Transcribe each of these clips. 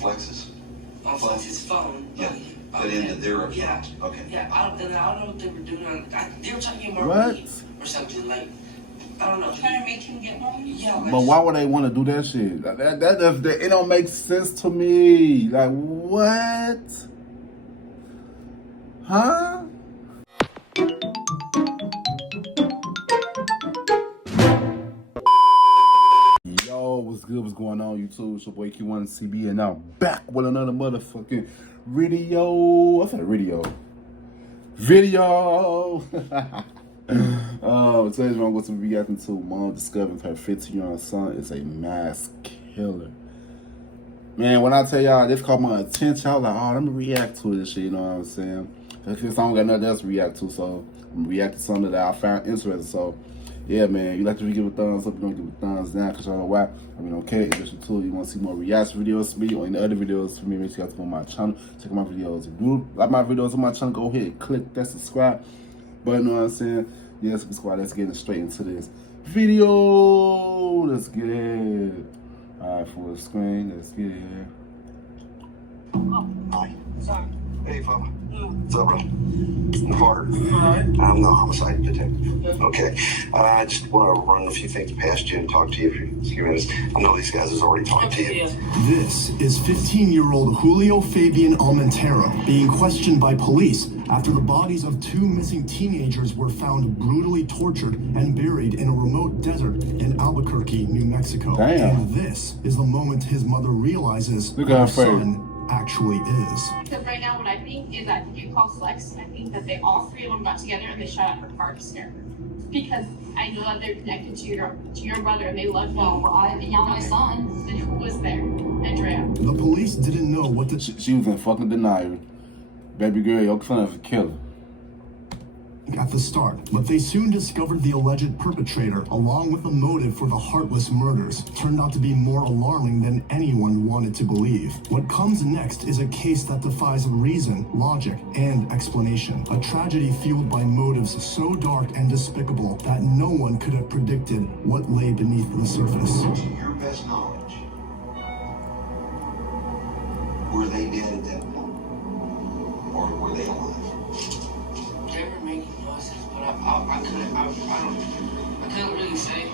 Flex's? On Flex's phone. Yeah. But into their account. Yeah. Okay. Yeah, I don't know what they were doing. They were trying to get more What? money or something. Like, I don't know. Trying to make him get money? Yeah. Like, But why would they want to do that shit? That it don't make sense to me. Like, what? Huh? Yo, what's good? What's going on, YouTube? It's your boy Kewonis CB, and now back with another motherfucking video. I said video. Today's we're going to be reacting to mom discovering her 15-year-old son is a mass killer. Man, when I tell y'all this caught my attention, I was like, oh, let me react to this shit, you know what I'm saying? Because I don't got nothing else to react to, so I'm gonna react to something that I found interesting. So, yeah, man, you like to give a thumbs up, you don't give a thumbs down, because y'all know why. I mean, okay, if it's your tool, you want to see more reaction videos from me or any other videos from me, make sure you guys go on my channel, check out my videos. If you like my videos on my channel, go ahead and click that subscribe button, you know what I'm saying? Yes, squad, let's get straight into this video. Let's get it. Alright, full screen, let's get it. Oh, Hi. sorry. Hey, Papa. What's up, bro? Carter. Alright. I'm the homicide detective. Okay. I just want to run a few things past you and talk to you for a few minutes. I know these guys has already talked to you. This is 15-year-old Julio Fabian Almontero being questioned by police after the bodies of two missing teenagers were found brutally tortured and buried in a remote desert in Albuquerque, New Mexico. Damn. And this is the moment his mother realizes Look who at her her face. son actually is. Because right now, what I think is that you call Flex, and I think that they all three of them got together and they shot at her car to scare her. Because I know that they're connected to your brother and they love you. Well, I young my son. Then who was there? Andrea. The police didn't know what to She was in fucking denial. Baby girl, your son is a killer. at the start, but they soon discovered the alleged perpetrator, along with the motive for the heartless murders, turned out to be more alarming than anyone wanted to believe. What comes next is a case that defies reason, logic, and explanation. A tragedy fueled by motives so dark and despicable that no one could have predicted what lay beneath the surface. To your best knowledge, were they dead at that point? Or were they alive? They were making noises, but I couldn't really say.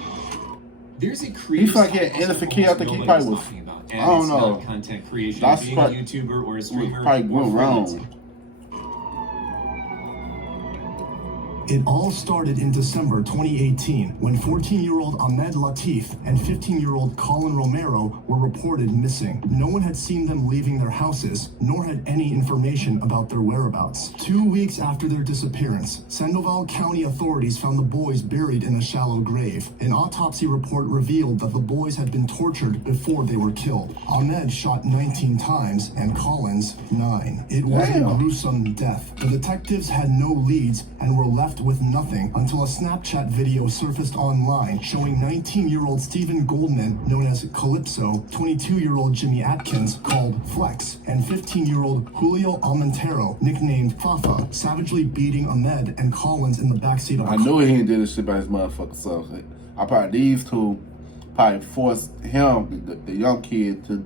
There's a He creative fucking side hustle innocent kid. I think he nobody probably was was. talking about. I And don't it's know. not content creation, That's being a probably- YouTuber or a streamer probably or went wrong. freelancing. It all started in December 2018 when 14-year-old Ahmed Latif and 15-year-old Colin Romero were reported missing. No one had seen them leaving their houses, nor had any information about their whereabouts. 2 weeks after their disappearance, Sandoval County authorities found the boys buried in a shallow grave. An autopsy report revealed that the boys had been tortured before they were killed. Ahmed shot 19 times and Colin's 9. It was a Damn. gruesome death. The detectives had no leads and were left with nothing until a Snapchat video surfaced online showing 19-year-old Stephen Goldman, known as Calypso, 22-year-old Jimmy Atkins, called Flex, and 15-year-old Julio Almontero, nicknamed Fafa, savagely beating Ahmed and Collins in the backseat of a I knew he ain't did this shit by his motherfucking self. I probably these two probably forced him, the young kid, to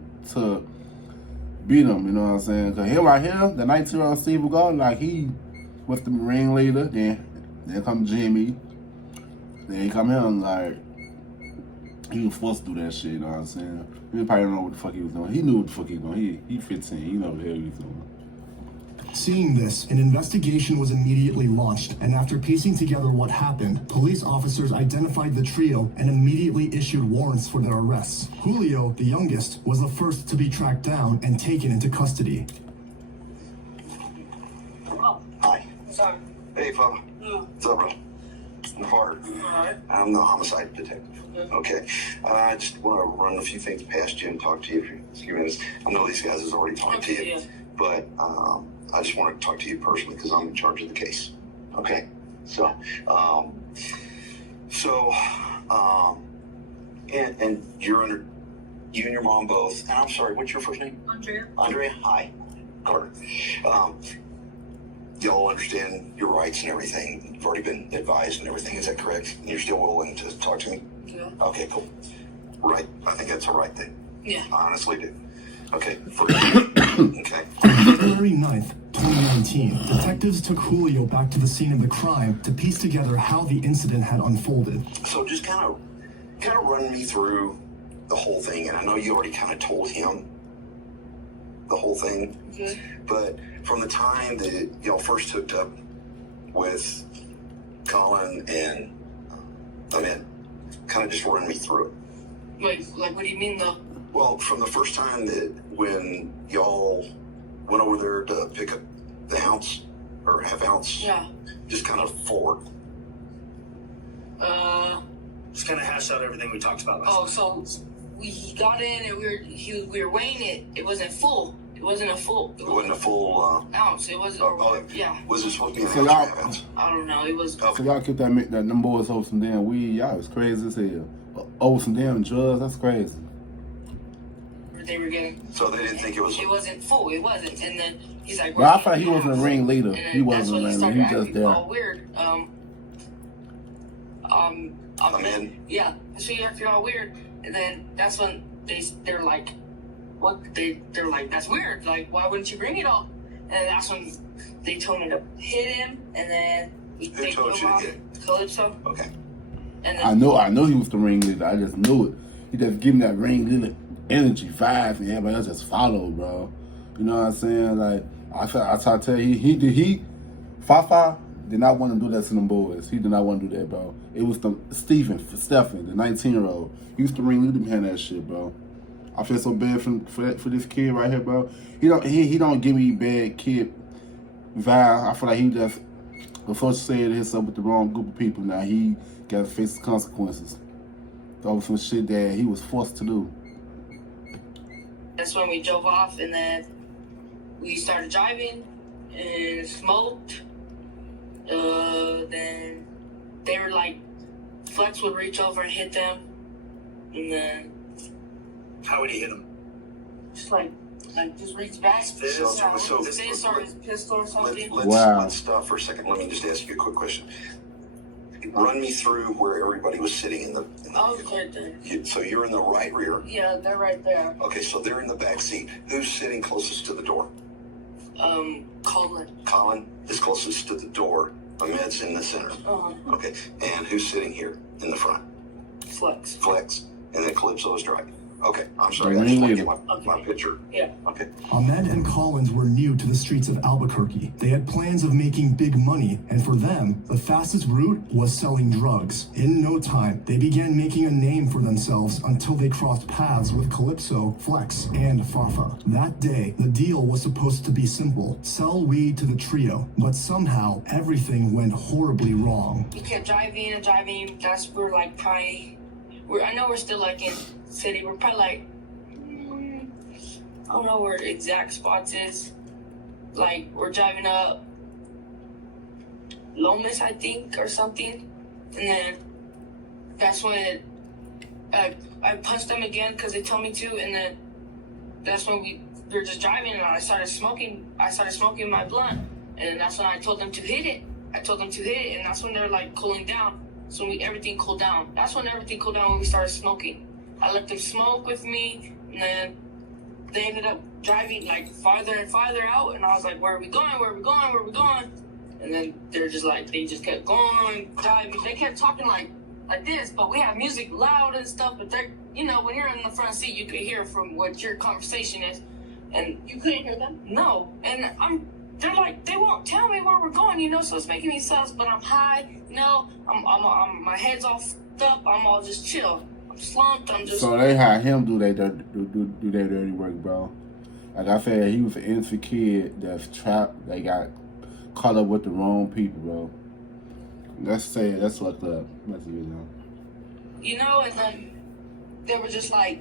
beat him. You know what I'm saying? Cause him right here, the 19-year-old Stephen Goldman, like he was the ringleader. Then come Jimmy. Then he come him like he was forced to do that shit, you know what I'm saying? He probably don't know what the fuck he was doing. He knew what the fuck he was doing. He 15, he know what the hell he was doing. Seeing this, an investigation was immediately launched, and after piecing together what happened, police officers identified the trio and immediately issued warrants for their arrests. Julio, the youngest, was the first to be tracked down and taken into custody. Oh, Hi. sorry. Hey, Papa. What's up, bro? Carter. Alright. I'm the homicide detective. Okay. I just want to run a few things past you and talk to you for a few minutes. I know these guys has already talked to you, but I just want to talk to you personally because I'm in charge of the case. Okay? So, and you're under, you and your mom both, and I'm sorry, what's your first name? Andrea. Andrea, hi. Carter. Y'all understand your rights and everything. You've already been advised and everything. Is that correct? And you're still willing to talk to me? Yeah. Okay, cool. Right. I think that's the right thing. Yeah. I honestly do. Okay. Okay. On February 9th, 2019, detectives took Julio back to the scene of the crime to piece together how the incident had unfolded. So just kind of run me through the whole thing. And I know you already kind of told him the whole thing. Okay. But from the time that y'all first hooked up with Colin and Ahmed, kind of just run me through it. Wait, like, what do you mean, though? Well, from the first time that when y'all went over there to pick up the ounce or half ounce, Yeah. just kind of forward. Just kind of hash out everything we talked about last Oh, so he got in and we were weighing it. It wasn't full. It wasn't a full. It wasn't a full. Ounce. It was. Yeah. Was it supposed to be an So ounce or y'all- half ounce? I don't know. It was. So y'all kept that them boys over some damn weed. Y'all was crazy as hell. Over some damn drugs. That's crazy. They were getting. So they didn't think it was. It wasn't full. It wasn't. And then he's like. Well, I thought he wasn't a ringleader. And He wasn't a that's ringleader. when He he was just started acting there. all weird. Ahmed? Yeah. So he acted all weird, and then that's when they're like, what? They're like, that's weird. Like, why wouldn't you bring it all? And that's when they told me to hit him, and then Who told you to hit him? Calypso. Okay. And I then know he was the ringleader. I just knew it. He just giving that ringleader energy, vibes, and everybody else just followed, bro. You know what I'm saying? Like I try to tell you, he Fafa did not want to do that to them boys. He did not want to do that, bro. It was Stephen, the 19-year-old. He used to ringleader behind that shit, bro. I feel so bad for this kid right here, bro. He don't give me bad kid vibe. I feel like he just associated himself with the wrong group of people. Now he got to face the consequences over some shit that he was forced to do. that's when we drove off, and then we started driving and smoked. Then they were like, Flex would reach over and hit them, and then How would he hit him? just like just reach back. Fist? So- Fist or his pistol or something. Wow. Let's stop for a second. Let me just ask you a quick question. Run me through where everybody was sitting in the I was vehicle. right there. So you're in the right rear. Yeah, they're right there. Okay, so they're in the back seat. Who's sitting closest to the door? Colin. Colin is closest to the door. Ahmed's in the center. Okay, and who's sitting here in the front? Flex. Flex, and then Calypso is driving. Okay, I'm sorry. The I just want to ringleader. get my picture. Yeah. Okay. Ahmed and Collins were new to the streets of Albuquerque. They had plans of making big money, and for them, the fastest route was selling drugs. In no time, they began making a name for themselves until they crossed paths with Calypso, Flex, and Fafa. That day, the deal was supposed to be simple: sell weed to the trio. But somehow, everything went horribly wrong. We kept driving and driving. That's where like probably I know we're still like in city. We're probably like I don't know where the exact spots is. Like we're driving up Lomas, I think, or something, and then that's when I punched them again because they told me to, and then that's when we were just driving, and I started smoking my blunt, and that's when I told them to hit it. And that's when they're like cooling down. So everything cooled down. That's when everything cooled down when we started smoking. I let them smoke with me, and then they ended up driving like farther and farther out, and I was like, where are we going? And then they just kept going, driving. They kept talking like this, but we have music loud and stuff, but they're, when you're in the front seat, you can hear from what your conversation is. And You couldn't hear them? no, and they're like, they won't tell me where we're going, so it's making me sus, but I'm high, I'm my head's all fucked up, I'm all just chill. I'm slumped, I'm just... So they had him do their dirty work, bro. Like I said, he was an innocent kid that's trapped. They got caught up with the wrong people, bro. That's fucked up. That's and then they were just like,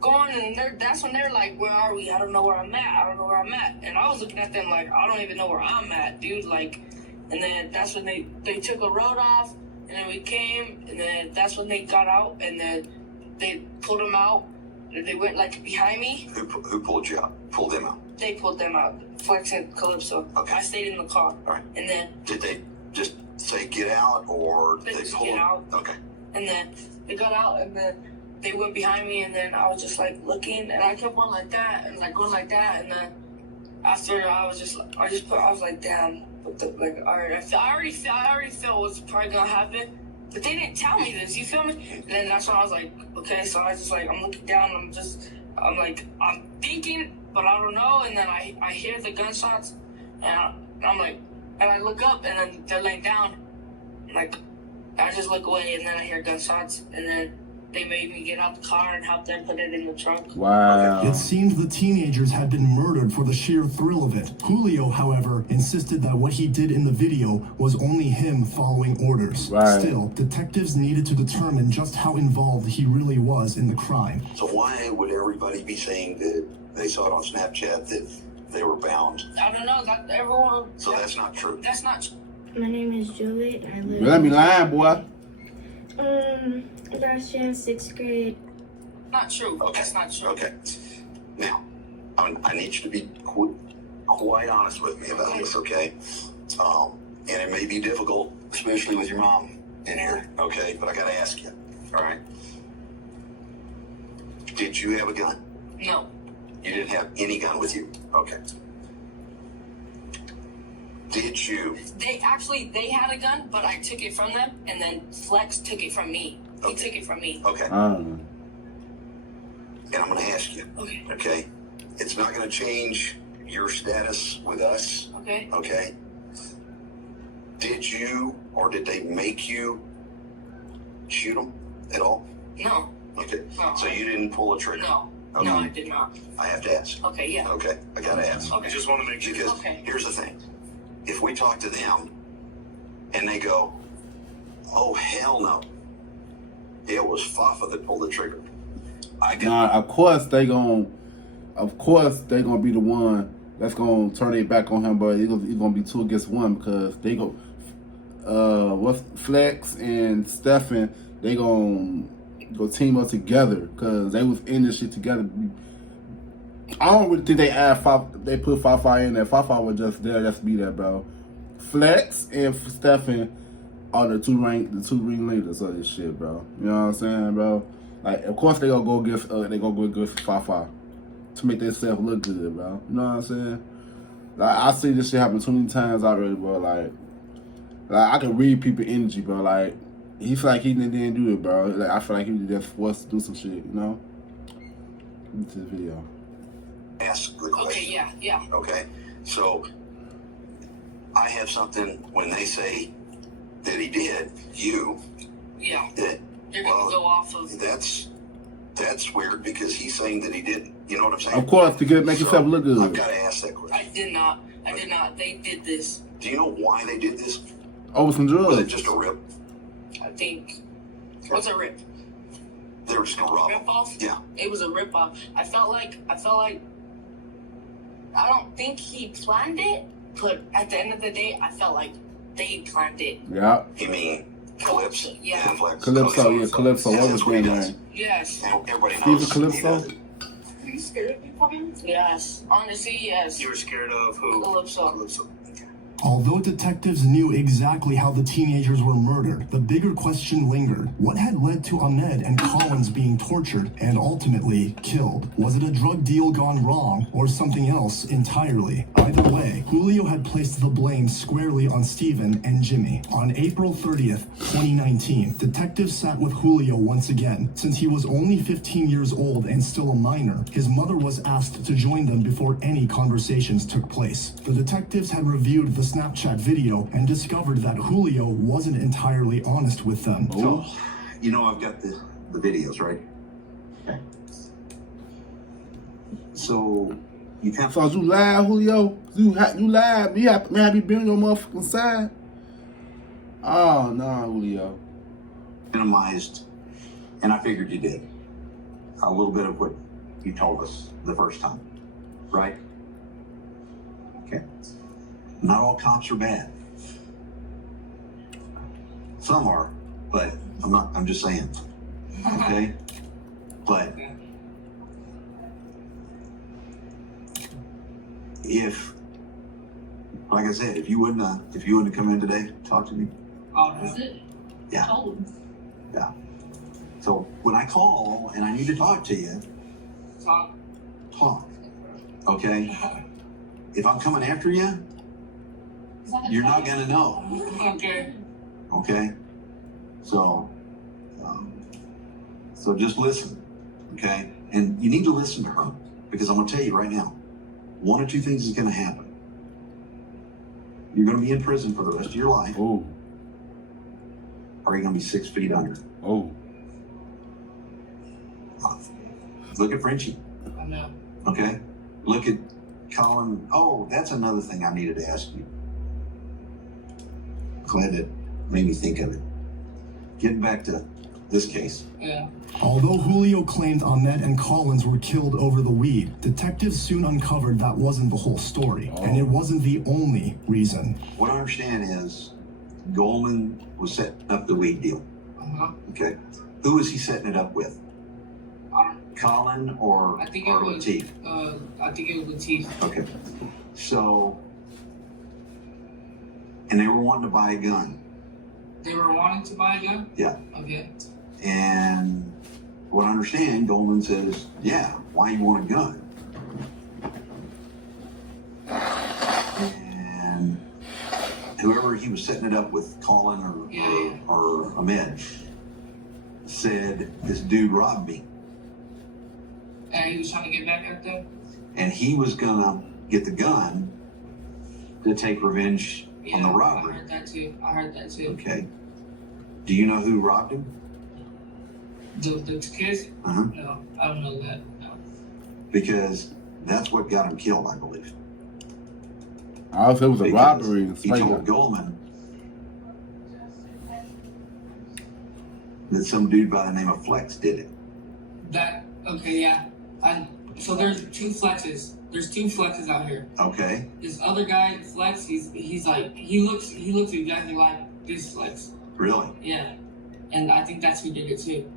going, and that's when they're like, where are we? I don't know where I'm at. And I was looking at them like, I don't even know where I'm at, dude. Like, and then that's when they took a road off, and then we came, and then that's when they got out, and then they pulled them out, and they went like behind me. Who pulled you out? Pulled them out? They pulled them out, Flex and Calypso. Okay. I stayed in the car. All right. And then Did they just say get out, or They did just pull get them? out. Okay. And then they got out, and then they went behind me, and then I was just like looking, and I kept going like that, and like going like that, and then after I was like, damn, what the, like, all right, I already felt what's probably gonna happen, but they didn't tell me this, you feel me? And then that's when I was like, okay, so I was just like, I'm looking down, I'm thinking, but I don't know, and then I hear the gunshots, and I'm like, and I look up, and then they're laying down, like, I just look away, and then I hear gunshots, and then they made me get out the car and help them put it in the trunk. Wow. It seemed the teenagers had been murdered for the sheer thrill of it. Julio, however, insisted that what he did in the video was only him following orders. Right. Still, detectives needed to determine just how involved he really was in the crime. So why would everybody be saying that they saw it on Snapchat that they were bound? I don't know, that everyone. So that's not true. That's not true. My name is Juliet. I live. Let me lying, boy. Last year in 6th grade. Not true. Okay. That's not true. Okay. Now, I need you to be quite honest with me about this, okay? And it may be difficult, especially with your mom in here, okay? But I gotta ask you, all right? Did you have a gun? No. You didn't have any gun with you? Okay. Did you? They had a gun, but I took it from them, and then Flex took it from me. He took it from me. Okay. And I'm going to ask you. Okay. Okay. It's not going to change your status with us. Okay. Okay. Did you or did they make you shoot them at all? No. Okay. No. So you didn't pull a trigger? No. Okay. No, I did not. I have to ask. Okay. Yeah. Okay. I got to ask. Okay. I just want to make sure. Because Okay. here's the thing. If we talk to them and they go, oh, hell no. It was Fafa that pulled the trigger. Of course they gonna be the one that's gonna turn it back on him, but it's gonna be 2 against 1 because they go, what's Flex and Stefan, they gonna go team up together because they was in this shit together. I don't really think they put Fafa in there. Fafa was just there, just be there, bro. Flex and Stefan are the two ringleaders of this shit, bro. You know what I'm saying, bro? Like, of course they gonna go against Fafa to make themselves look good, bro. You know what I'm saying? Like, I see this shit happen too many times already, bro. Like I can read people's energy, bro. Like, he feel like he didn't do it, bro. Like, I feel like he was just forced to do some shit, you know? Into the video. Ask the question. Okay. Yeah. Yeah. Okay. So I have something when they say that he did, Yeah. that, You're gonna go off of. that's weird because he's saying that he didn't. You know what I'm saying? Of course, to make yourself look good. I've got to ask that question. I did not. They did this. Do you know why they did this? Over some drugs. Was it just a rip? I think. What's a rip? They were just gonna rob him. Rip off? Yeah. It was a rip off. I felt like. I don't think he planned it, but at the end of the day, I felt like they planned it. Yeah. You mean Calypso? Yeah. And Flex. Calypso, yeah, Calypso. Yeah, What that's was what he that does. name? Yes. Now, everybody Steven knows. Calypso? he does it. Are you scared of people? Yes. Honestly, yes. You were scared of who? Calypso. Calypso. Although detectives knew exactly how the teenagers were murdered, the bigger question lingered. What had led to Ahmed and Collins being tortured and ultimately killed? Was it a drug deal gone wrong or something else entirely? Either way, Julio had placed the blame squarely on Steven and Jimmy. On April 30th, 2019, detectives sat with Julio once again. Since he was only 15 years old and still a minor, his mother was asked to join them before any conversations took place. The detectives had reviewed the Snapchat video and discovered that Julio wasn't entirely honest with them. So, you know, I've got the videos, right? Okay. So, you can't. So you lied, Julio? You lied. You have you been on your motherfucking side? Oh, no, Julio. Minimized, and I figured you did. A little bit of what you told us the first time, right? Okay. Not all cops are bad. Some are, but I'm just saying. Okay? But if, like I said, if you wouldn't have come in today, talk to me. Is it? Yeah. Told. Yeah. So when I call and I need to talk to you, talk. Okay? If I'm coming after you, you're not gonna know. Okay. Okay? So just listen. Okay? And you need to listen to her, because I'm gonna tell you right now, one or two things is gonna happen. You're gonna be in prison for the rest of your life, Oh, or you're gonna be 6 feet under. oh. Look at Frenchie. I know. Okay? Look at Colin. Oh, that's another thing I needed to ask you. Glad it made me think of it. Getting back to this case. Yeah. Although Julio claimed Ahmed and Collins were killed over the weed, detectives soon uncovered that wasn't the whole story, and it wasn't the only reason. What I understand is Goldman was setting up the weed deal. Uh-huh. Okay? Who was he setting it up with? Colin or I think it was Latif? I think it was Latif. Okay. So, and they were wanting to buy a gun. They were wanting to buy a gun? Yeah. Okay. And what I understand, Goldman says, yeah, why you want a gun? And whoever he was setting it up with, Colin or Ahmed, said, this dude robbed me. And he was trying to get back at them? And he was gonna get the gun to take revenge on the robbery. I heard that too. Okay. Do you know who robbed him? The kids? Uh-huh. No, I don't know that. No. Because that's what got him killed, I believe. I if it was a Because robbery. he told Goldman that some dude by the name of Flex did it. Okay, yeah. So there's two flexes. There's two flexes out here. Okay. This other guy, Flex, he's like he looks exactly like this Flex. Really? Yeah. And I think that's who did it too.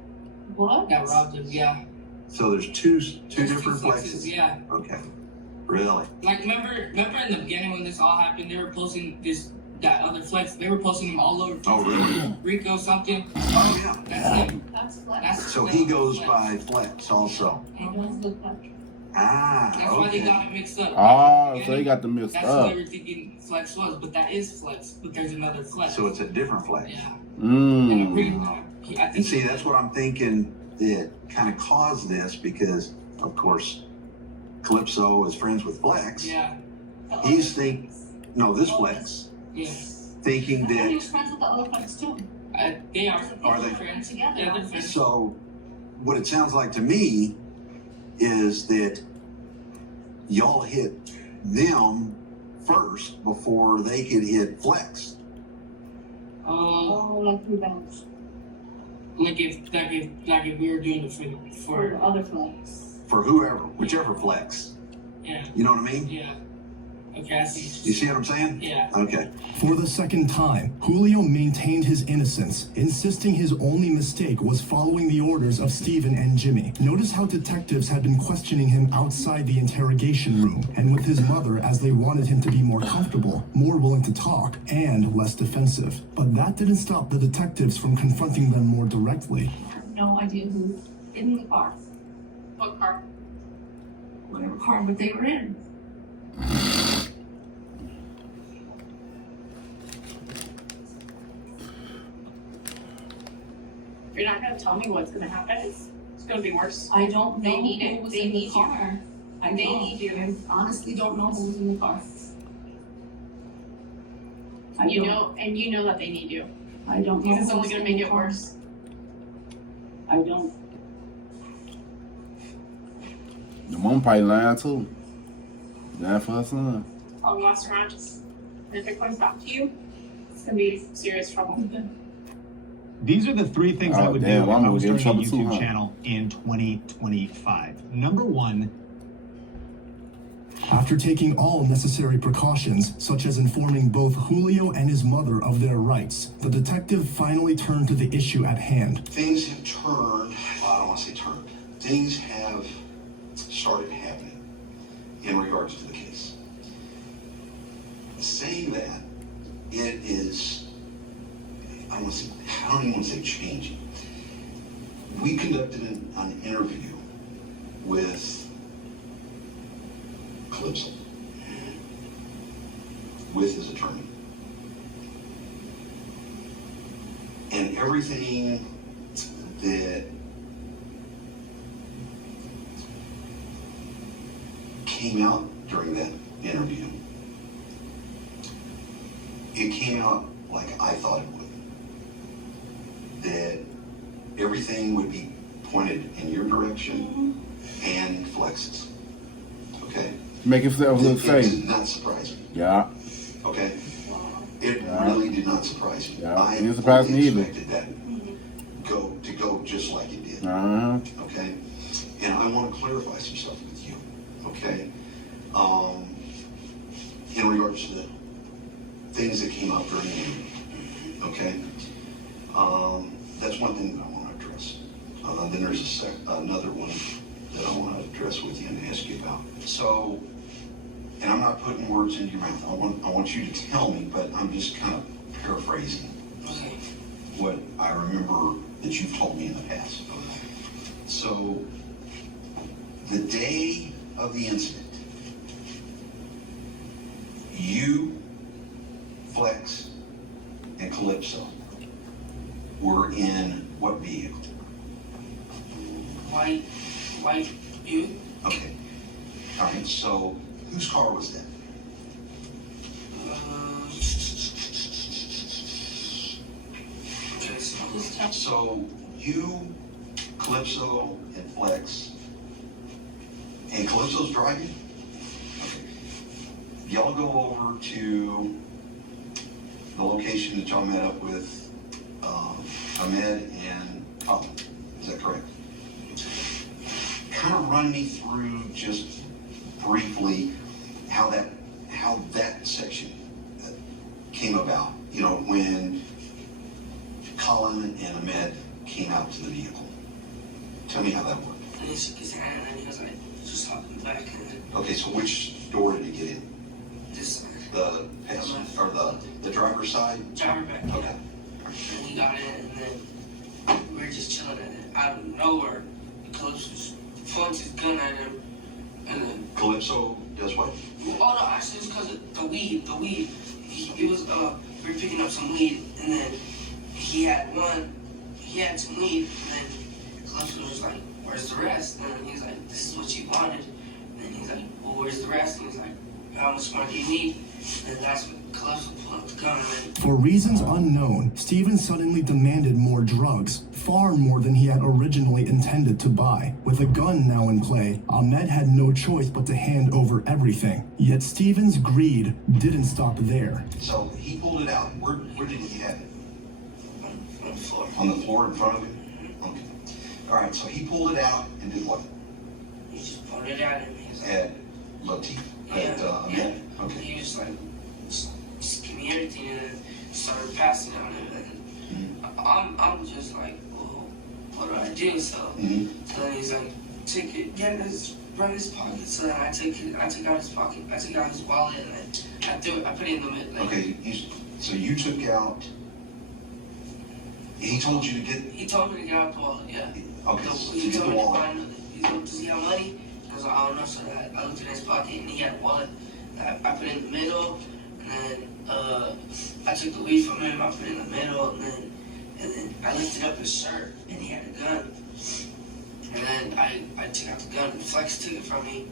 What? That robbed him, yeah. So there's two There's different two Flexes. yeah. Okay. Really? Like remember in the beginning when this all happened, they were posting that other Flex, they were posting him all over Oh, really? Rico something. Oh, yeah. That's him. That's Flex. That's So he goes by Flex also. He does look like. Ah, That's why they okay. got it mixed up. Ah, so they got them mixed That's up. what they were thinking Flex was, but that is Flex. But there's another Flex. So it's a different Flex. Yeah. And Mmm. I And think see, that's what I'm thinking that kind of caused this, because, of course, Calypso is friends with Flex. yeah. He's this Flex, Yeah. thinking I thought he that, was friends with the other Flex too. They are. Are they? friends? Together. Yeah, they're friends. so what it sounds like to me is that y'all hit them first before they could hit Flex. Oh, like revenge. Like if we were doing it For for the other Flex. For whoever, whichever Flex. yeah. You know what I mean? Yeah. Okay, I see. You see what I'm saying? Yeah. Okay. For the second time, Julio maintained his innocence, insisting his only mistake was following the orders of Stephen and Jimmy. Notice how detectives had been questioning him outside the interrogation room, and with his mother as they wanted him to be more comfortable, more willing to talk, and less defensive. But that didn't stop the detectives from confronting them more directly. I have no idea who in the car. What car? Whatever car but they were in. You're not gonna tell me what's gonna happen. It's gonna be worse. I don't know They need who it. was They in the need you. car. I They don't. need you. I honestly don't know who was in the car. I You don't. know, and you know that they need you. I don't know. Because it's who only was gonna in make the it car. worse. I don't. The mom probably lying too. Lying for her son. I'll last around. If it comes back to you, it's gonna be serious trouble. These are the three things I Oh, would damn, do if I'm I was gonna get starting in a trouble YouTube too, huh? channel in 2025. Number one, After taking all necessary precautions, such as informing both Julio and his mother of their rights, the detective finally turned to the issue at hand. Things have turned, well, I don't want to say turned, things have started happening in regards to the case. Saying that, it is, I don't even want to say changing. we conducted an interview with Calypso, with his attorney. And everything that came out during that interview, it came out like I thought it would. That everything would be pointed in your direction and Flex's. Okay? Make yourself look It safe. did not surprise me. Yeah. Okay? It Yeah. really did not surprise me. Yeah. I It didn't surprise fully me either. expected that to go just like it did. Uh-huh. Okay? And I want to clarify some stuff with you. Okay? In regards to the things that came up during the interview. Okay? That's one thing that I want to address. Then there's another one that I want to address with you and ask you about. So, and I'm not putting words into your mouth. I want you to tell me, but I'm just kind of paraphrasing Okay. what I remember that you've told me in the past. So, the day of the incident, you, Flex, and Calypso were in what vehicle? White Buick. Okay. All right. So, whose car was that? Okay, So, you, Calypso, and Flex, and Calypso's driving? Okay. Y'all go over to the location that y'all met up with Ahmed and Colin. Is that correct? Kind of run me through just briefly how that section came about. You know, when Colin and Ahmed came out to the vehicle. Tell me how that worked. and he shook his hand, and he was like, just hopping back, and then Okay, so which door did he get in? this The passenger or the driver's side? driver back. Okay. And he got in, and then we were just chilling, and out of nowhere, Calypso just points his gun at him, and then Calypso does what? oh no, actually it's because of the weed. It was we were picking up some weed, and then he had some weed, and then Calypso was like, where's the rest? And then he's like, this is what you wanted. And then he's like, well, where's the rest? And he's like, how much more do you need? And that's when Calypso pulled up the gun, and then For reasons unknown, Steven suddenly demanded more drugs, far more than he had originally intended to buy. With a gun now in play, Ahmed had no choice but to hand over everything. Yet Steven's greed didn't stop there. So he pulled it out. Where did he have it? on the floor. On the floor in front of him? Okay. All right, so he pulled it out and did what? He just pointed it at him. He was like, At Latif? At Ahmed? Okay. He was like, just give me everything, and then started passing on it. And I'm just like, well, what do I do? So, so then he's like, take it, run his pocket. So then I took out his pocket, I took out his wallet, and then I put it in the middle. Like, Okay, so you took out, he told you to get, he told me to get out the wallet, yeah. okay, so He you get told the me to wallet. find, he said, does he have money? I was like, I don't know. So I looked in his pocket, and he had a wallet that I put in the middle, and then I took the weed from him, I put it in the middle, and then I lifted up his shirt, and he had a gun. And then I took out the gun, and Flex took it from me.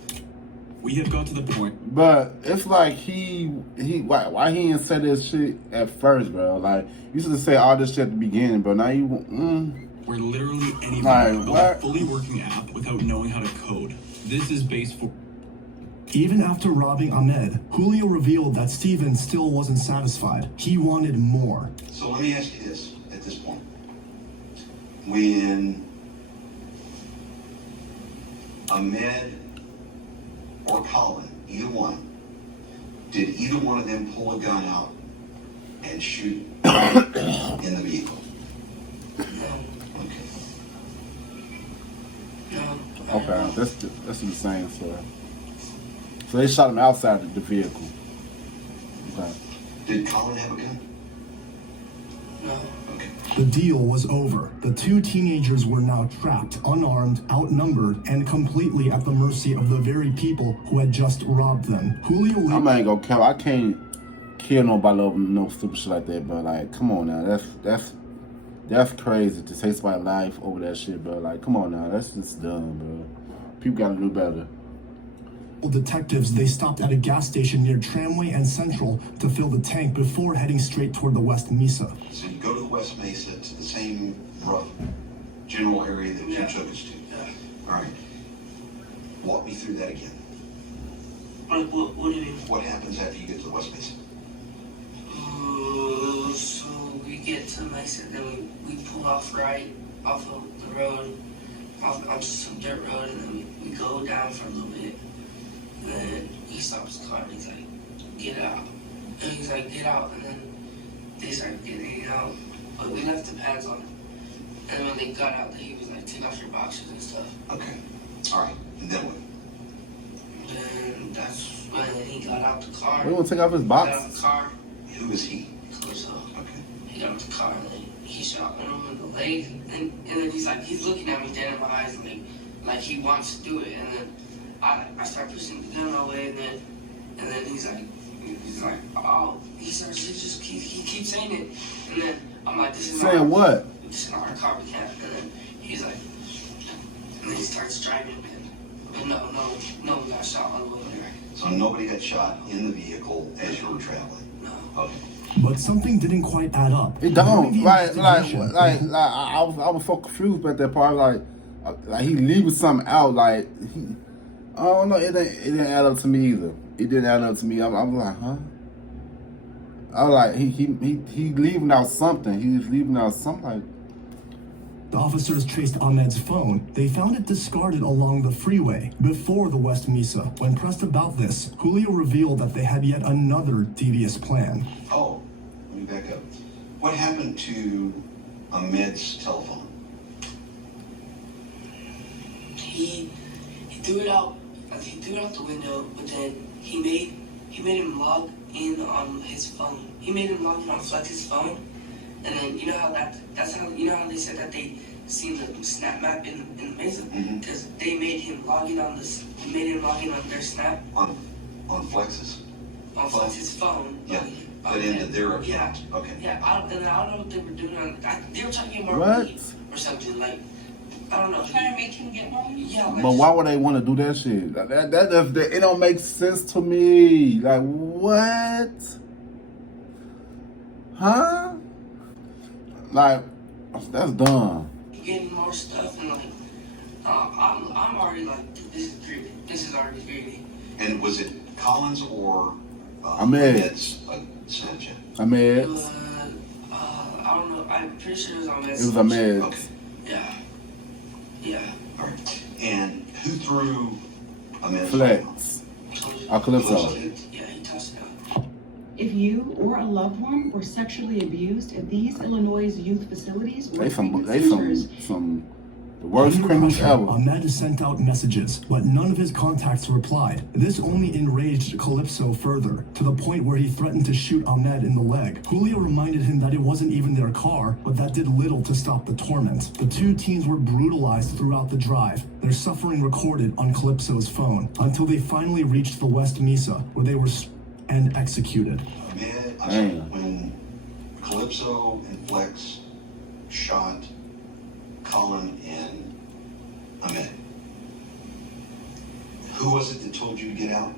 We have got to the point. But it's like why he didn't say this shit at first, bro? Like, you should have said all this shit at the beginning, but now you Where literally anyone Like, can build a what? fully working app without knowing how to code. This is base for. Even after robbing Ahmed, Julio revealed that Steven still wasn't satisfied. He wanted more. So let me ask you this at this point. When Ahmed or Colin, either one, did either one of them pull a gun out and shoot in the vehicle? No, Okay. no. okay, that's insane story. So they shot him outside the vehicle. Okay. Did Colin have a gun? No. Okay. The deal was over. The two teenagers were now trapped, unarmed, outnumbered, and completely at the mercy of the very people who had just robbed them. Julio I'm not gonna count. I can't kill nobody over no stupid shit like that, bro. Like, come on now. That's crazy to take somebody's life over that shit, bro. Like, come on now. That's just dumb, bro. People gotta do better. Detectives, they stopped at a gas station near Tramway and Central to fill the tank before heading straight toward the West Mesa. So you go to the West Mesa, to the same rough general area that you took us to. All right. Walk me through that again. What do you mean? What happens after you get to the West Mesa? So we get to Mesa, then we pull off right off of the road, onto some dirt road, and then we go down for a little bit. And then he stops the car and he's like, get out. And he's like, get out. And then they started getting out. But we left the pads on. And when they got out, he was like, take off your boxers and stuff. Okay. All right. And then what? And that's when he got out the car. We gonna take off his He box. got out the car. Who is he? Calypso. Okay. He got out the car and then he shot him in the leg. And then he's looking at me dead in my eyes like he wants to do it. And then I start pushing the gun away, and then he's like, oh, he keeps saying it, and then I'm like, this is Saying what? This is not our car, we can't. And then he's like, and then he starts driving, but no one got shot on the way there. So nobody got shot in the vehicle as you were traveling? No. Okay. But something didn't quite add up. It don't. During the Like, investigation, I was so confused about that part. Like he leaving something out. Like, I don't know. It didn't add up to me either. It didn't add up to me. I'm like, huh? I was like, he leaving out something. He's leaving out something. Like, the officers traced Ahmed's phone. They found it discarded along the freeway before the West Mesa. When pressed about this, Julio revealed that they had yet another devious plan. Oh, let me back up. What happened to Ahmed's telephone? He threw it out. He threw it out the window, but then he made him log in on his phone. He made him log in on Flex's phone, and then you know how they said that they seen the snap map in the Mesa, because they made him log in on this. Made him log in on their snap On Flex's? on Flex's phone. Yeah. But into their account. Yeah. Okay. Yeah. I don't know what they were doing. They were trying to get more What? money or something like. I don't know. Trying to make him get money? Yeah. Like, but why would they want to do that shit? That it don't make sense to me. Like, what? Huh? Like, that's dumb. getting more stuff and like I'm already like this is greedy. This is already greedy. And was it Collins or Ahmed's Snapchat? Ahmed's. I don't know. I'm pretty sure it was Ahmed's. It was Ahmed's. Okay. Yeah. Yeah. All right. And who threw Ahmed's Flex. Calypso. Yeah, he touched it. If you or a loved one were sexually abused at these Illinois youth facilities, They some the worst Under criminals pressure, ever. Ahmed sent out messages, but none of his contacts replied. This only enraged Calypso further, to the point where he threatened to shoot Ahmed in the leg. Julio reminded him that it wasn't even their car, but that did little to stop the torment. The two teens were brutalized throughout the drive, their suffering recorded on Calypso's phone, until they finally reached the West Mesa, where they were and executed. Ahmed, when Calypso and Flex shot Colin and Ahmed, who was it that told you to get out?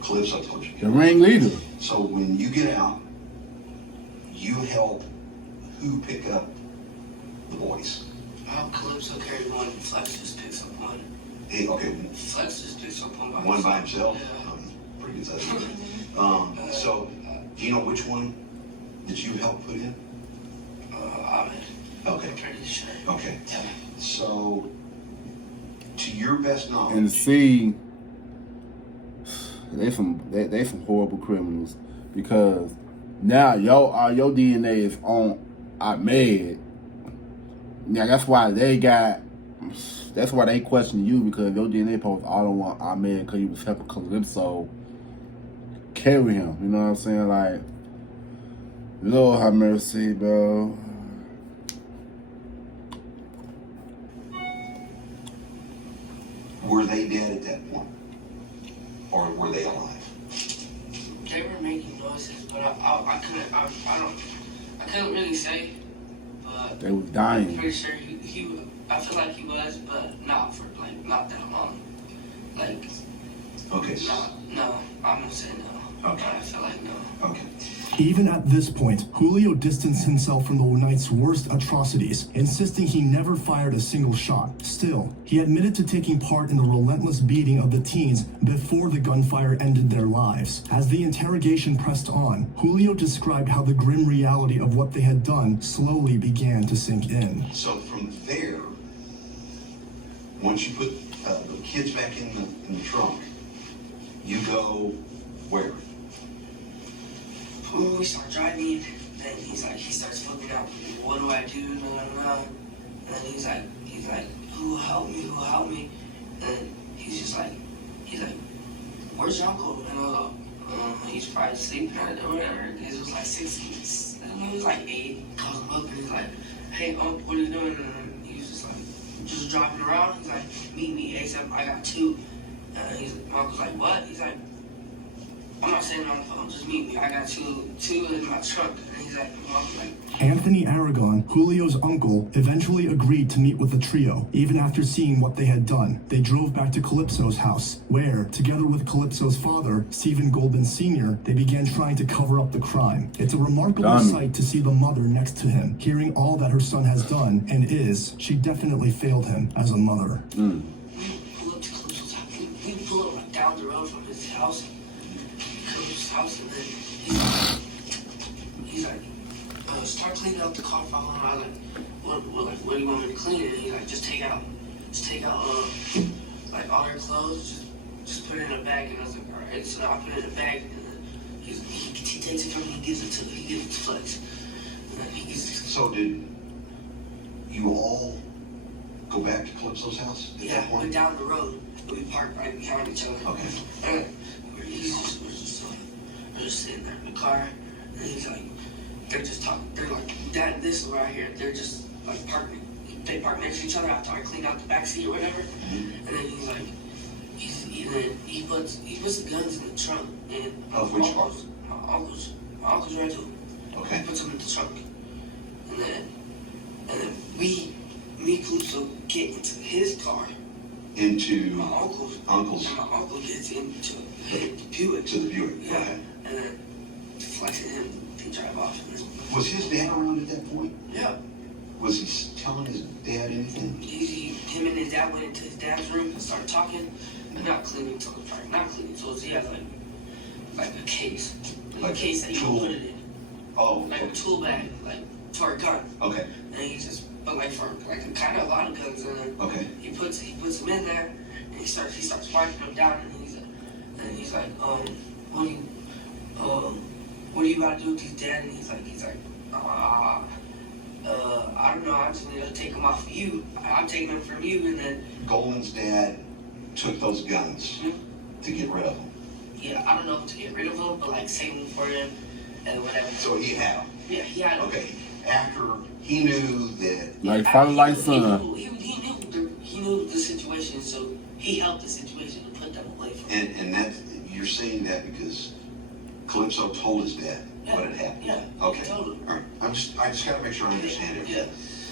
Calypso told you to get The out. ringleader. So when you get out, you help who pick up the boys? Calypso carried one. Flex just picks up one. Hey, okay, Flex just picks up one. one by himself? Yeah. Pretty good size. So, do you know which one did you help put in? Ahmed. Okay. I'm pretty sure. Okay. Yeah. So, to your best knowledge, And see, they some horrible criminals, because now your DNA is on Ahmed. Now that's why they question you, because your DNA post all on one Ahmed, because you was helping Calypso carry him. You know what I'm saying? Like, Lord have mercy, bro. Were they dead at that point? Or were they alive? They were making noises, but I couldn't really say. But They were I'm dying. pretty sure I feel like he was, but not for not that long. Like, Okay. no, I'm gonna say no. Okay. I feel like no. Okay. Even at this point, Julio distanced himself from the night's worst atrocities, insisting he never fired a single shot. Still, he admitted to taking part in the relentless beating of the teens before the gunfire ended their lives. As the interrogation pressed on, Julio described how the grim reality of what they had done slowly began to sink in. So from there, once you put the kids back in the trunk, you go where? When we start driving, then he starts flipping out. What do I do? No. And then he's like, who will help me? Who will help me? And he's like, where's your uncle? And I was like, he's probably sleeping or whatever. It was like 6, it was like 8. Calls him up and he's like, hey, Uncle, what are you doing? And he's just like, just driving around. He's like, meet me ASAP. I got 2. And my uncle's like, what? He's like, I'm not saying on the phone, just meet me. I got two in my trunk. And he's like, Mom's like, Anthony Aragon, Julio's uncle, eventually agreed to meet with the trio. Even after seeing what they had done, they drove back to Calypso's house, where, together with Calypso's father, Stephen Goldman Sr., they began trying to cover up the crime. It's a remarkable sight to see the mother next to him, hearing all that her son has done and is. She definitely failed him as a mother. We pull up to Calypso's house. We pull up like down the road from his house. House, and then he's like, start cleaning up the car for him. I was like, what do you want me to clean? And he's like, just take out like all their clothes, just put it in a bag. And I was like, all right. So I put it in a bag, and then he takes it from me, he gives it to Flex. And then he gives it. So did you all go back to Calypso's house at that point? We're down the road. We parked right behind each other. Okay. And we're just sitting there in the car, and he's like, they're just talking. They're like, Dad, this right here. They're just like parking. They park next to each other after I clean out the back seat or whatever. And then he's like, he puts the guns in the trunk. And of which car? My uncle's right too. Okay. He puts them in the trunk, and then me, Calypso get into his car. Into my uncle's. And my uncle gets into the Buick. To the Buick. Yeah. Okay. And then Flex and him, they drive off. Was his dad around at that point? Yeah. Was he telling his dad anything? Him and his dad went into his dad's room and started talking, but not cleaning tools. Not cleaning tools. He has like a case. Like a case that you can put it in. Oh. Like a tool bag, like for a gun. Okay. And he just, but like for like kind of a lot of guns in it. Okay. He puts them in there, and he starts wiping them down, and he's like, what do you got to do with these, Dad? And he's like, I don't know. I'm just gonna take them off of you. I'm taking them from you, and then Goldman's dad took those guns to get rid of them. Yeah, I don't know if to get rid of them, but like save them for him and whatever. So he had them. Yeah, he had them. Okay. After he knew that. Like father, like son. He knew the situation, so he helped the situation to put them away from him. And that you're saying that because Calypso told his dad what had happened. Yeah. Okay. All right. I just got to make sure I understand it. Yeah.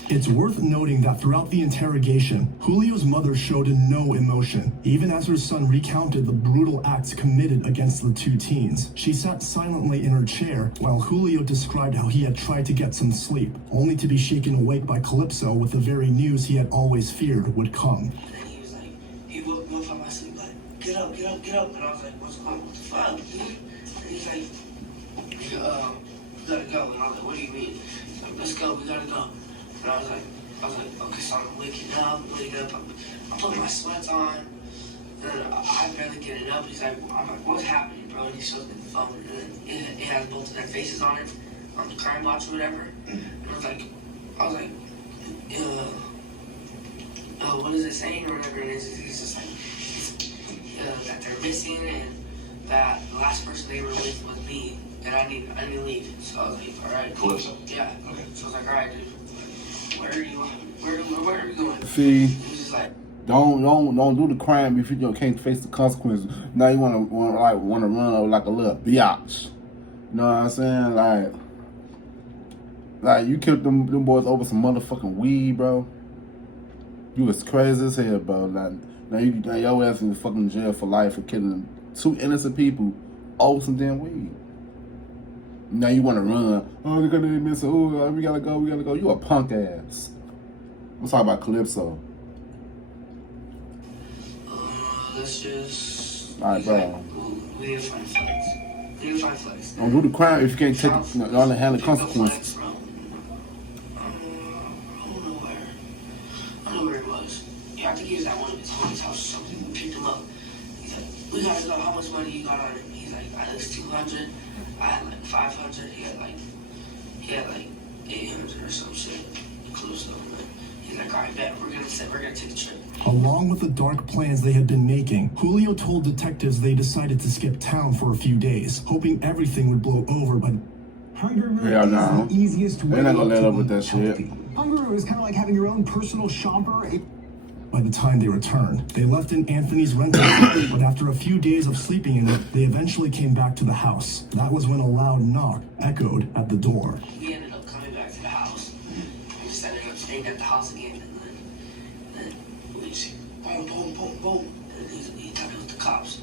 It's worth noting that throughout the interrogation, Julio's mother showed no emotion, even as her son recounted the brutal acts committed against the 2 teens. She sat silently in her chair while Julio described how he had tried to get some sleep, only to be shaken awake by Calypso with the very news he had always feared would come. And then he was like, he woke me up from my sleep, like, get up. And I was like, what's going on? What the fuck, dude? And he's like, we gotta go. And I was like, what do you mean? He's like, let's go, we gotta go. And I was like, okay, so I'm waking up. I put my sweats on, and I barely get it up. I'm like, what's happening, bro? And he shows me the phone, and then it has both of their faces on it, on the crime watch or whatever. And I was like, what is it saying or whatever? And he's just like, that they're missing, and that the last person they were with was me, and I need to leave. So I was like, all right. Calypso. Yeah. Okay. So I was like, all right, dude. Where are you going? See, he's just like, Don't do the crime if you can't face the consequences. Now you wanna run like a little biatch. You know what I'm saying? Like you killed them boys over some motherfucking weed, bro. You was crazy as hell, bro. Like now your ass in fucking jail for life for killing 2 innocent people over some damn weed. Now you wanna run? Oh, they're gonna miss. Oh, we gotta go. You a punk ass. Let's talk about Calypso. Let's just. Alright, bro. We need to find flex. Don't do the crime if you can't take on the hand of consequences. I don't know where it was. Yeah, I think he was at one of his homie's house or something. We picked him up. He's like, we gotta go. How much money you got on it? He's like, I had 200. I had like 500. He had like 800 or some shit. Inclusive. He's like, alright, bet we're gonna take a trip. Along with the dark plans they had been making, Julio told detectives they decided to skip town for a few days, hoping everything would blow over, but Hungaroo Yeah, is no. the easiest way They're not gonna let to up with eat that shit. healthy. Hungaroo is kind of like having your own personal shopper. by the time they returned, they left in Anthony's rental car, but after a few days of sleeping in it, they eventually came back to the house. That was when a loud knock echoed at the door. We ended up coming back to the house. We just ended up staying at the house again, and then we just boom, boom, boom, boom. And he thought it was the cops.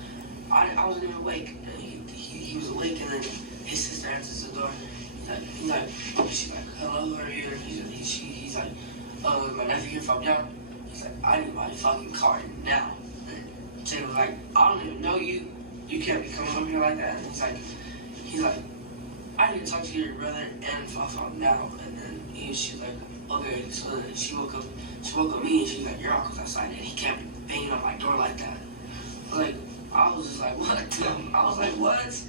I wasn't even awake. And he was awake, and then his sister answers the door. She's like, hello, who are you? He's like, oh, my nephew here from down. He's like, I need my fucking car now. And Jay was like, I don't even know you. You can't be coming up here like that. And he's like, I need to talk to your brother and Fafa now. And then she's like, okay. So then she woke up me and she's like, your uncle's outside and he can't be banging on my door like that. Like, I was just like, what? I was like, what?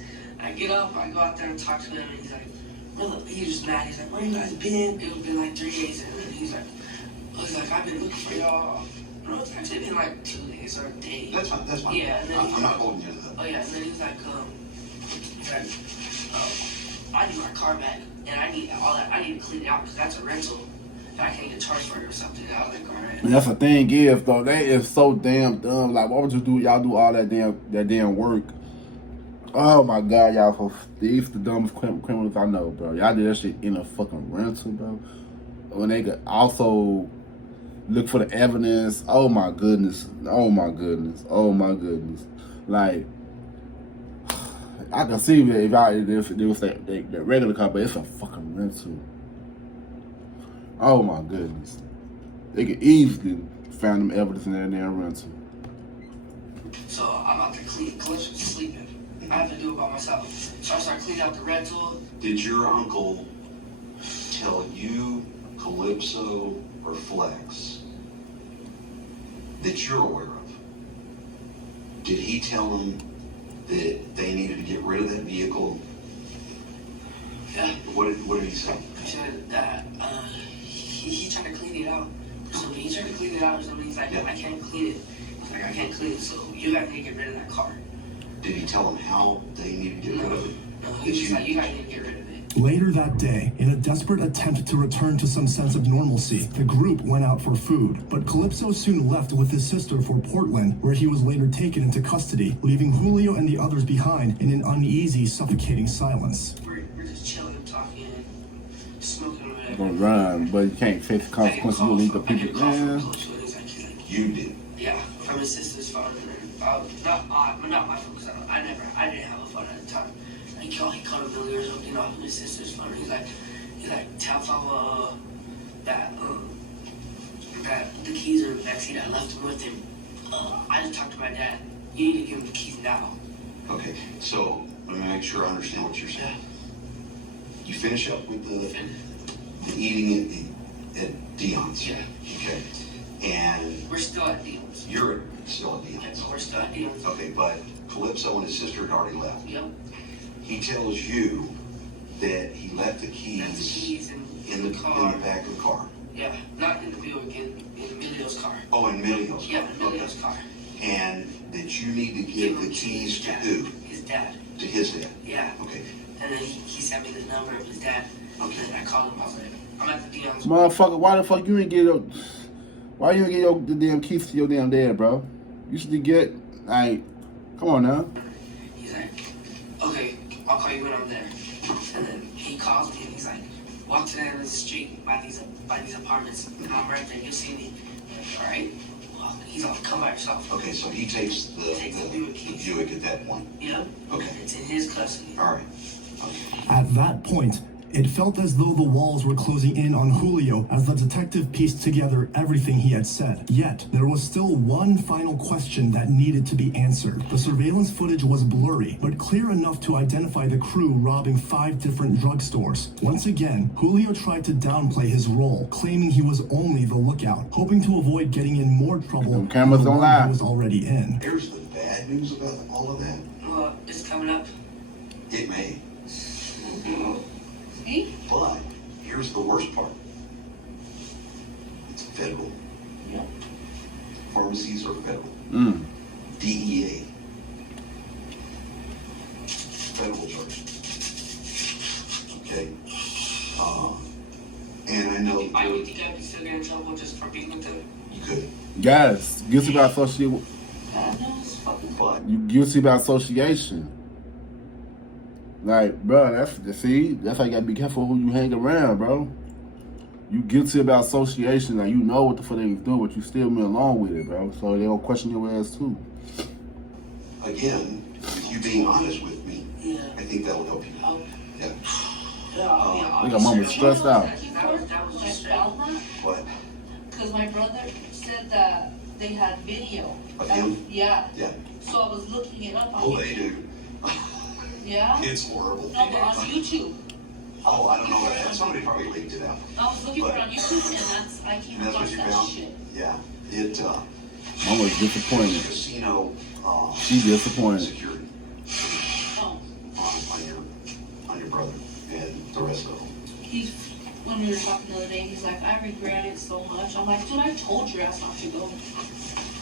I get up, I go out there and talk to him, and he's like, brother, he was just mad. He's like, where you guys been? It was been like 3 days, and then he's like, I've been looking for y'all. No, it's actually been like 2 days or a day. That's fine. Yeah, and then I'm not holding you to that. Oh yeah, and then he's like, I need my car back, and I need all that. I need to clean it out because that's a rental, and I can't get charged for it or something. And I was like, all right. And that's the thing is though, they is so damn dumb. Like, why would y'all do all that damn work? Oh my god, y'all, these the dumbest criminals I know, bro. Y'all did that shit in a fucking rental, bro. When they could also look for the evidence. Oh my goodness. Like, I can see if it was the regular car, but it's a fucking rental. Oh my goodness. They could easily find them evidence in that damn rental. So I'm out there cleaning. Calypso's sleeping. I have to do it by myself. So I start cleaning out the rental. Did your uncle tell you, Calypso, or Flex that you're aware of? Did he tell them that they needed to get rid of that vehicle? Yeah. What did he say? He said that he tried to clean it out. So he tried to clean it out or something. He's like, I can't clean it. He's like, I can't clean it. So you guys need to get rid of that car. Did he tell them how they needed to get rid of it? No, he was just like, you guys need to get rid of it. Later that day, in a desperate attempt to return to some sense of normalcy, the group went out for food, but Calypso soon left with his sister for Portland, where he was later taken into custody, leaving Julio and the others behind in an uneasy, suffocating silence. We're just chilling, talking, smoking, whatever. You're gonna run, but you can't face the consequences. You'll leave the people. Man. You did? Yeah, from his sister's phone. Not my phone, because I didn't have a phone at the time. He called a Billy or something off his sister's phone. He's like, tell Fava that the keys are in the backseat. I left them with him. I just talked to my dad. You need to give him the keys now. Okay, so let me make sure I understand what you're saying. You finish up with the eating at Dion's. Yeah. Okay. And we're still at Dion's. You're still at Dion's. Yeah, but we're still at Dion's. Okay, but Calypso and his sister had already left. Yep. He tells you that he left the keys in the back of the car. Yeah, not in the Buick, in Emilio's car. Oh, in Emilio's car. Yeah, in Emilio's car. And that you need to give the keys to who? His dad. To his dad? Yeah. Okay. And then he sent me the number of his dad. Okay. And I called him. I was like, I'm at the Dion's. Motherfucker, why the fuck you ain't get up? Why you don't get the damn keys to your damn dad, bro? You should get, like, come on now. He's like, okay, I'll call you when I'm there. And then he calls me and he's like, walk to the end of the street by these apartments, and I'm right there. You'll see me. All right. Well, he's all, come by yourself. Okay, so he takes the Buick at that point. Yep. Okay. It's in his custody. All right. Okay. At that point, it felt as though the walls were closing in on Julio as the detective pieced together everything he had said. Yet, there was still one final question that needed to be answered. The surveillance footage was blurry, but clear enough to identify the crew robbing 5 different drugstores. Once again, Julio tried to downplay his role, claiming he was only the lookout, hoping to avoid getting in more trouble than cameras don't lie. He was already in. Here's the bad news about all of that. Well, it's coming up. It may. See? But here's the worst part. It's federal. Yep. Pharmacies are federal. DEA. Federal charge. Okay. And I know. I would think I'd be still getting in trouble just for being with them. You could. Guys, guilty by association. But You guilty by association. Like, bro, that's how you gotta be careful who you hang around, bro. You guilty about association, like you know what the fuck they was doing, but you still went along with it, bro. So they gonna question your ass too. again, with you being honest with me, Yeah. I think that will help you. Yeah. I got mama stressed out. That was just What? Because my brother said that they had video. Of him? Yeah. Yeah. So I was looking it up on Oh, they do. Yeah? It's horrible. No, but on YouTube. Oh, I don't know what that. Somebody probably leaked it out. I was looking for it on YouTube and I came And that's what across you that found? shit. Yeah. It, Mama's disappointed. casino, She disappointed. security Oh. on your brother and the rest of them. When we were talking the other day, he's like, I regret it so much. I'm like, dude, I told your ass not to go.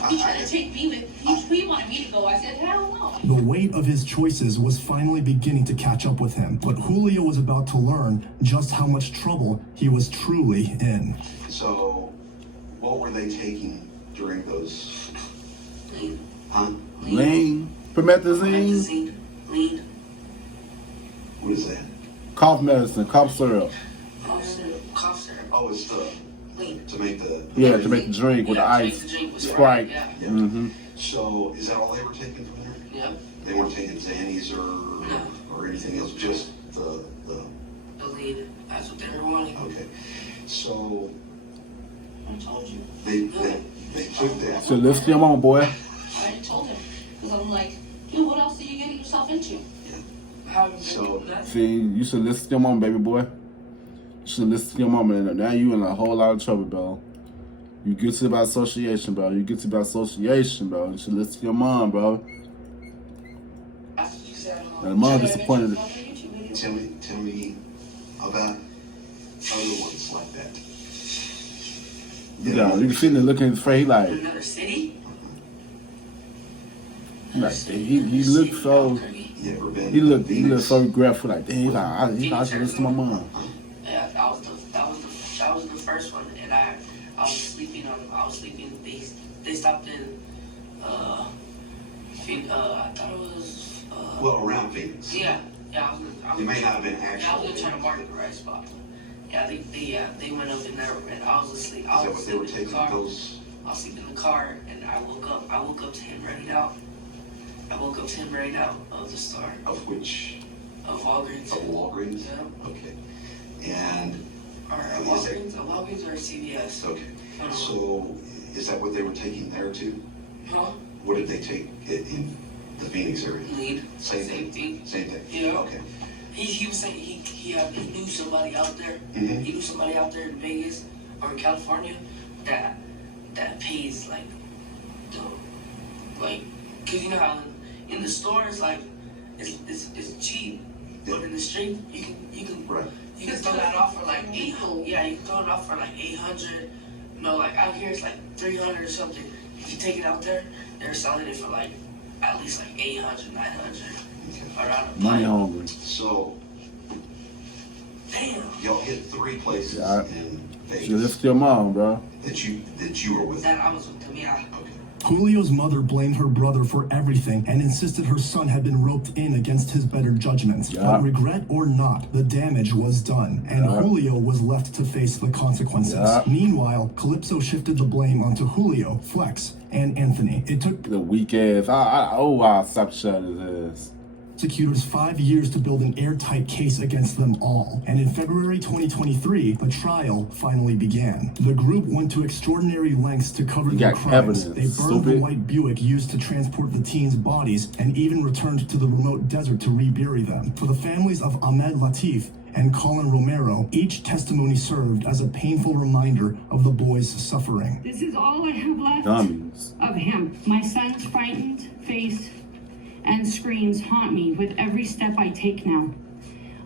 He tried to take me with, he wanted me to go. I said, hell no. The weight of his choices was finally beginning to catch up with him, but Julio was about to learn just how much trouble he was truly in. So, what were they taking during those? Lean. Huh? Lean, promethazine, Lean. What is that? cough medicine, cough syrup. Cough syrup. Oh, it's the Lean. to make the Yeah, to make the drink with the Yeah, to make ice, the drink with Sprite. Yeah. Yeah. Mm-hmm. So, is that all they were taking from there? Yep. They weren't taking Xannies or anything else, just the. The lean. That's what they were wanting. Okay. So I told you. they took that. So listen to your mama, boy. I told him. Because I'm like, dude, what else are you getting yourself into? So See, you should listen to your mama, baby boy. You should listen to your mama. And now you in a whole lot of trouble, bro. You guilty about association, bro. You guilty about association, bro. You should listen to your mom, bro. And the mom disappointed. Tell me about other ones like that. Yeah, you can see him looking at his face like, Another city? he looked so, You ever been? he looked so regretful, like, damn, I should listen to my mom. Yeah, that was the first one, and I was sleeping. They stopped in. I thought it was. Well, around Phoenix. Yeah. You may not have been Yeah, I was actually. gonna try to mark the right spot. Yeah, they went up in there, and I was asleep. Is that what they were asleep in the taking? car. Those. I was asleep in the car, and I woke up to him running out. Of the store. Of which? Of Walgreens. Of Walgreens. Yeah. Okay. And. Or is that- Walgreens or CVS. Okay. I don't know. So, is that what they were taking there too? Huh? What did they take in the Phoenix area? Lead. Same thing. Same thing. Yeah. Okay. He was saying he knew somebody out there. Mhm. He knew somebody out there in Vegas or in California that pays like cause you know how in the stores like it's cheap, but in the street you can Right. you can throw that off for like 800. Yeah, you can throw it off for like 800. You know, like out here it's like 300 or something. If you take it out there, they're selling it for like at least like 800, 900 around the Money pint. hungry. So, Damn. y'all hit 3 places Yeah. in She lives with your mom, bro. That you were with. That I was with him, yeah. Okay. Julio's mother blamed her brother for everything and insisted her son had been roped in against his better judgment. Yeah. But regret or not, the damage was done, and Yeah. Julio was left to face the consequences. Yeah. Meanwhile, Calypso shifted the blame onto Julio, Flex, and Anthony. It took The weak ass. I'll stop shut his ass. prosecutors 5 years to build an airtight case against them all. And in February 2023, the trial finally began. The group went to extraordinary lengths to cover their got crimes. evidence, They burned the stupid. white Buick used to transport the teens' bodies and even returned to the remote desert to rebury them. For the families of Ahmed Latif and Colin Romero, each testimony served as a painful reminder of the boys' suffering. This is all I have left Dummies. of him. My son's frightened face and screams haunt me with every step I take now.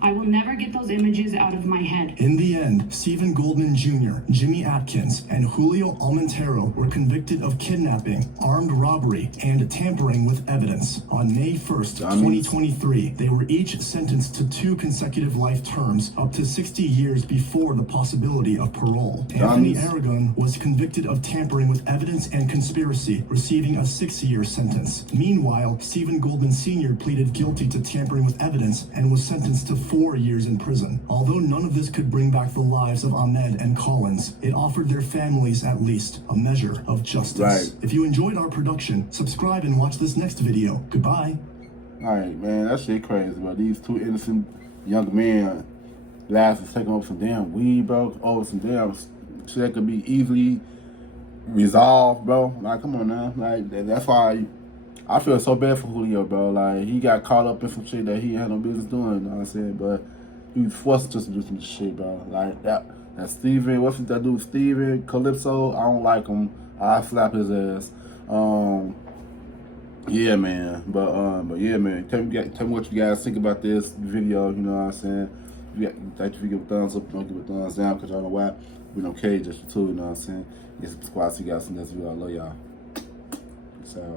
I will never get those images out of my head. In the end, Stephen Goldman Jr., Jimmy Atkins, and Julio Almontero were convicted of kidnapping, armed robbery, and tampering with evidence. On May 1st, 2023, they were each sentenced to 2 consecutive life terms, up to 60 years before the possibility of parole. Anthony Aragon was convicted of tampering with evidence and conspiracy, receiving a 6-year sentence. Meanwhile, Stephen Goldman Sr. pleaded guilty to tampering with evidence and was sentenced to 4 years in prison. Although none of this could bring back the lives of Ahmed and Collins, it offered their families at least a measure of justice. Right. If you enjoyed our production, subscribe and watch this next video. Goodbye. Alright, man, that shit crazy, bro. These 2 innocent young men last is taking over some damn weed, bro. Over some damn shit that could be easily resolved, bro. Like, come on now. Like, that's why I feel so bad for Julio, bro. Like, he got caught up in some shit that he had no business doing, you know what I'm saying? But he was forced just to do some shit, bro. Like, that Steven, what's that dude, Steven Calypso? I don't like him. I slap his ass. Yeah, man. But yeah, man. Tell me what you guys think about this video, you know what I'm saying? Thank you for giving a thumbs up. Don't give a thumbs down, because y'all know why. We don't care just for 2, you know what I'm saying? Get subscribe, see you guys in this video. I love y'all. Peace out.